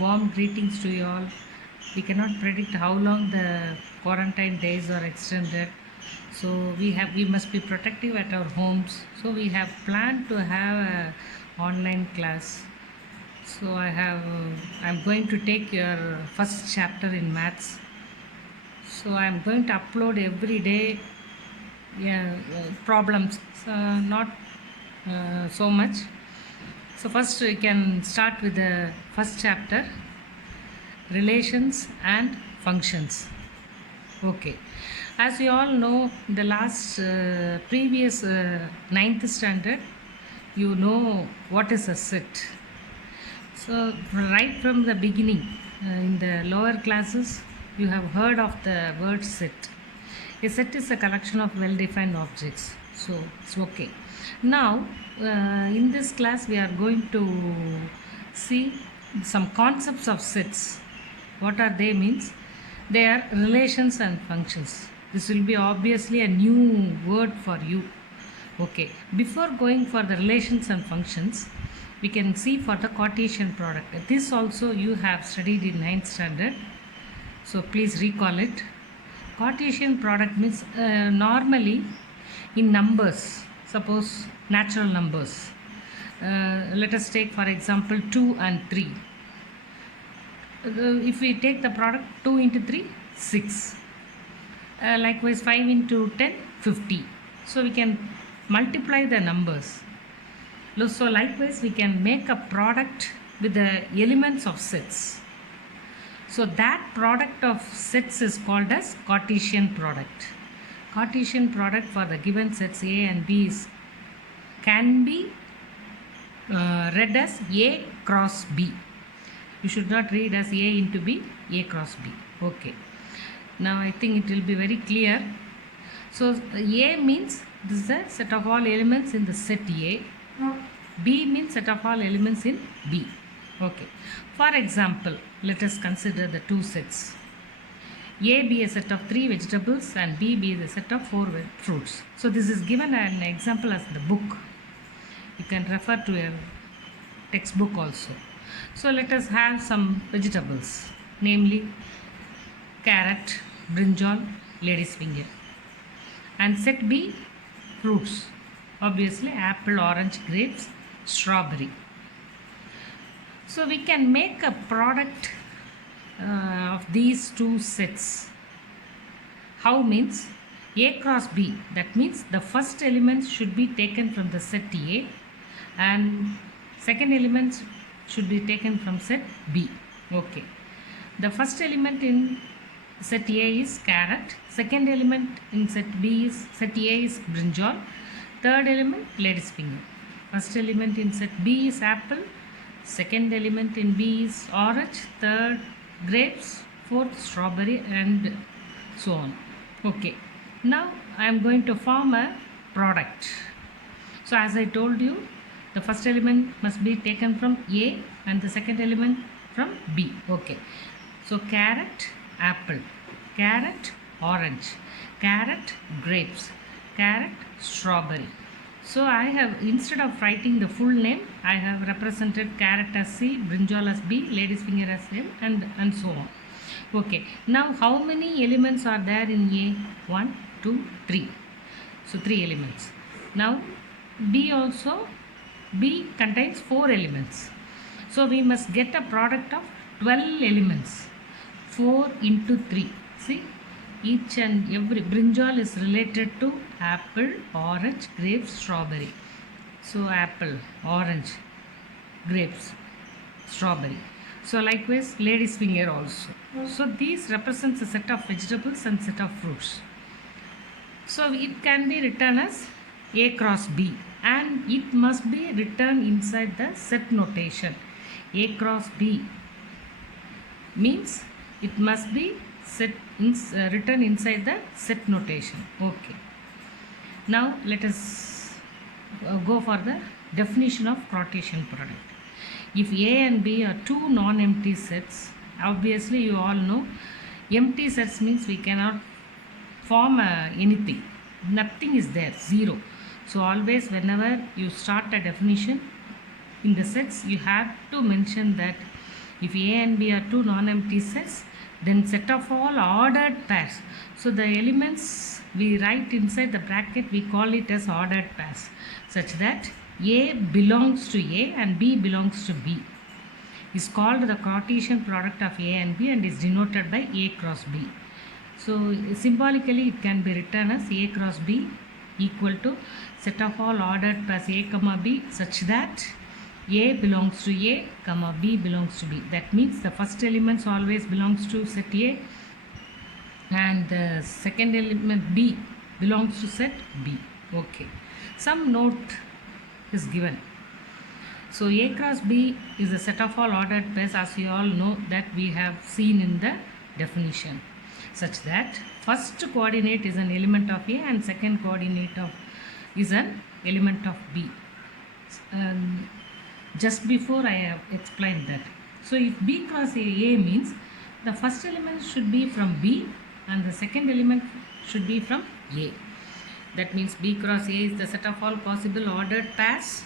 Warm greetings to you all. We cannot predict how long the quarantine days are extended. So we must be protective at our homes. So we have planned to have a online class. So I'm going to take your first chapter in maths. So I'm going to upload every day, yeah, problems, not so much. So first we can start with the first chapter, relations and functions. Okay, as we all know, the last previous ninth standard, you know what is a set. So right from the beginning, in the lower classes, you have heard of the word set. A set is a collection of well-defined objects. So it's okay. Now, in this class, we are going to see some concepts of sets. What are they means? They are relations and functions. This will be obviously a new word for you. Okay. Before going for the relations and functions, we can see for the Cartesian product. This also you have studied in 9th standard. So please recall it. Cartesian product means normally in numbers, suppose natural numbers. Let us take for example 2 and 3. If we take the product 2 into 3, 6. Likewise 5 into 10, 50. So we can multiply the numbers. So likewise we can make a product with the elements of sets. So that product of sets is called as Cartesian product. Cartesian product for the given sets A and B can be read as A cross B. You should not read as A into B, A cross B. Okay. Now I think it will be very clear. So A means this is the set of all elements in the set A. B means set of all elements in B. Okay. For example, let us consider the two sets. A be a set of 3 vegetables and B be the set of 4 fruits. So this is given an example as the book. You can refer to a textbook also. So let us have some vegetables, namely carrot, brinjal, lady's finger. And set B, fruits. Obviously apple, orange, grapes, strawberry. So we can make a product of these two sets. How means A cross B. That means the first elements should be taken from the set A and second elements should be taken from set B. Okay. The first element in set A is carrot. Second element in set B is set A is brinjal. Third element lady's finger. First element in set B is apple. Second element in B is orange. Third grapes. Fourth strawberry and so on. Okay. Now I am going to form a product. So as I told you, the first element must be taken from A and the second element from B. Okay. So carrot, apple. Carrot, orange. Carrot, grapes. Carrot, strawberry. So I have, instead of writing the full name, I have represented carrot as C, brinjal as B, lady's finger as M, and so on. Okay. Now how many elements are there in A? 1, 2, 3. So 3 elements. Now B contains 4 elements. So we must get a product of 12 elements. 4 into 3. See, each and every brinjal is related to apple, orange, grapes, strawberry. So apple, orange, grapes, strawberry. So likewise lady's finger also. So these represents a set of vegetables and set of fruits. So it can be written as A cross B and it must be written inside the set notation. A cross B means it must be written inside the set notation. Okay. Now let us go for the definition of Cartesian product. If A and B are two non-empty sets, obviously you all know empty sets means we cannot form anything. Nothing is there, zero. So always whenever you start a definition in the sets, you have to mention that If A and B are two non-empty sets, then set of all ordered pairs. So the elements we write inside the bracket, we call it as ordered pairs, such that A belongs to A and B belongs to B, is called the Cartesian product of A and B and is denoted by A cross B. So symbolically it can be written as A cross B equal to set of all ordered pairs A comma B, such that A belongs to A comma B belongs to B. That means the first elements always belongs to set A and the second element B belongs to set B. Okay. Some note is given. So A cross B is a set of all ordered pairs, as you all know that we have seen in the definition, such that first coordinate is an element of A and second coordinate is an element of B. Just before I have explained that. So if B cross A means the first element should be from B and the second element should be from A. That means B cross A is the set of all possible ordered pairs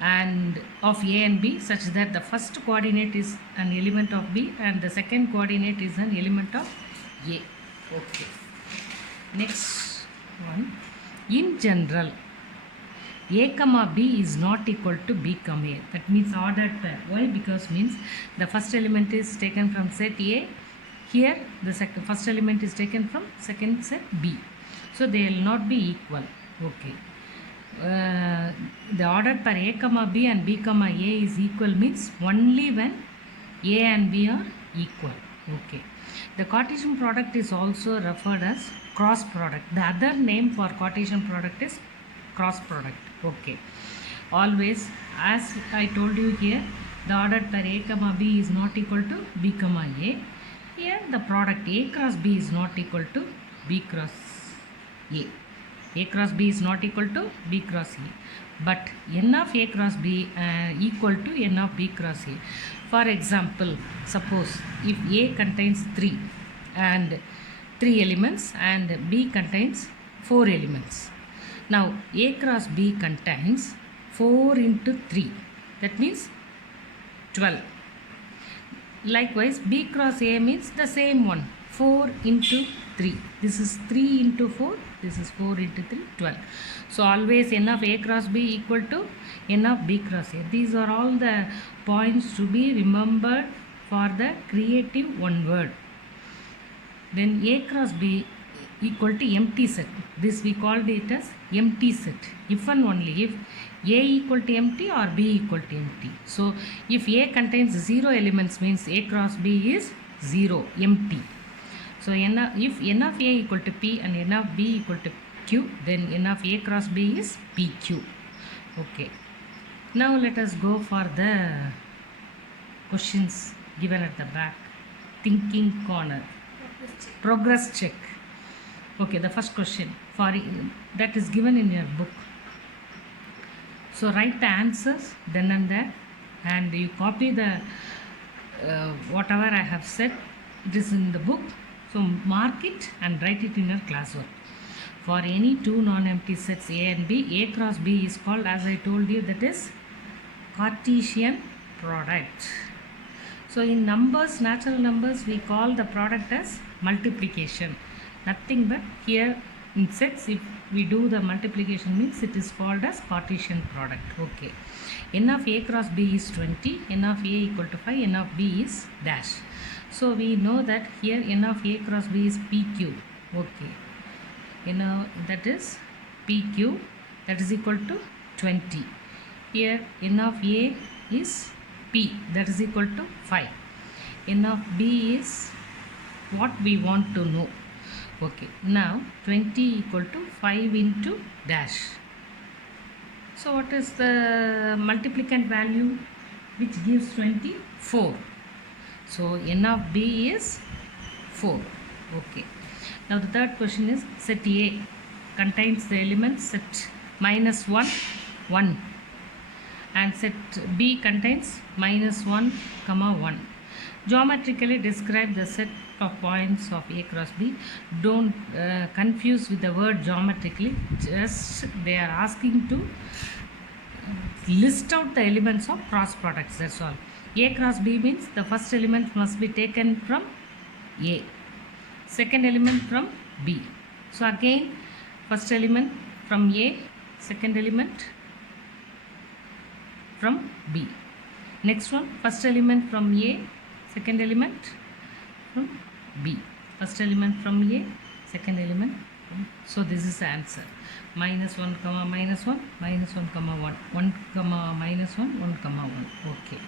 and of A and B, such that the first coordinate is an element of B and the second coordinate is an element of A. Okay. Next one. In general, A comma B is not equal to B comma A. That means ordered pair. Why? Because means the first element is taken from set A. Here the first element is taken from second set B. So they will not be equal. Okay. The ordered pair A comma B and B comma A is equal means only when A and B are equal. Okay. The Cartesian product is also referred as cross product. The other name for Cartesian product is cross product. Okay. Always, as I told you here, the ordered pair A comma B is not equal to B comma A. Here the product A cross B is not equal to B cross A. A cross B is not equal to B cross A. But n of A cross B equal to n of B cross A. For example, suppose if A contains 3 elements and B contains 4 elements. Now A cross B contains 4 into 3. That means 12. Likewise, B cross A means the same one, 4 into 3. This is 3 into 4. This is 4 into 3, 12. So always n of A cross B equal to n of B cross A. These are all the points to be remembered for the creative one word. Then A cross B equal to empty set. This we called it as empty set. If and only if A equal to empty or B equal to empty. So if A contains 0 elements means A cross B is 0, empty. So if n of A equal to P and n of B equal to Q, then n of A cross B is PQ. Okay. Now let us go for the questions given at the back. Thinking corner. Progress check. Okay, the first question that is given in your book. So write the answers then and there, and you copy the whatever I have said. It is in the book. So mark it and write it in your classwork. For any two non-empty sets A and B, A cross B is called, as I told you, that is Cartesian product. So in numbers, natural numbers, we call the product as multiplication. Nothing but here in sets, if we do the multiplication means it is called as Cartesian product. Okay. N of A cross B is 20, N of A equal to 5, N of B is dash. So we know that here N of A cross B is PQ. Okay. That is PQ, that is equal to 20. Here N of A is P, that is equal to 5. N of B is what we want to know. Okay, now 20 equal to 5 into dash. So what is the multiplicand value which gives 24? So N of B is 4. Okay. Now the third question is set A contains the elements set minus 1, 1, and set B contains minus 1, 1. Geometrically describe the set of points of A cross B. Don't confuse with the word geometrically. Just they are asking to list out the elements of cross products. That's all. A cross B means the first element must be taken from A, second element from B. So again, first element from A, second element from B. Next one, first element from A, second element from B. First element from A, second element from. So this is the answer. Minus 1 comma minus 1, minus 1 comma 1, 1 comma minus 1, 1 comma 1. Okay.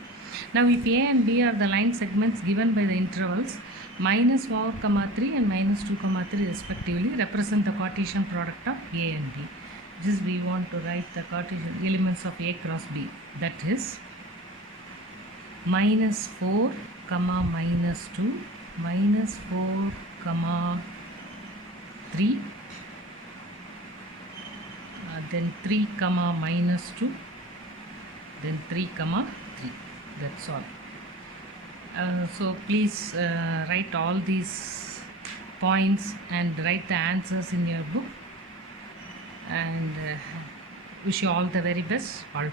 Now if A and B are the line segments given by the intervals minus 4 comma 3 and minus 2 comma 3 respectively represent the Cartesian product of A and B. Just we want to write the Cartesian elements of A cross B. That is minus 4 comma minus 2, minus 4 comma 3, then 3 comma minus 2, then 3 comma 3. That's all. So please write all these points and write the answers in your book, and wish you all the very best. All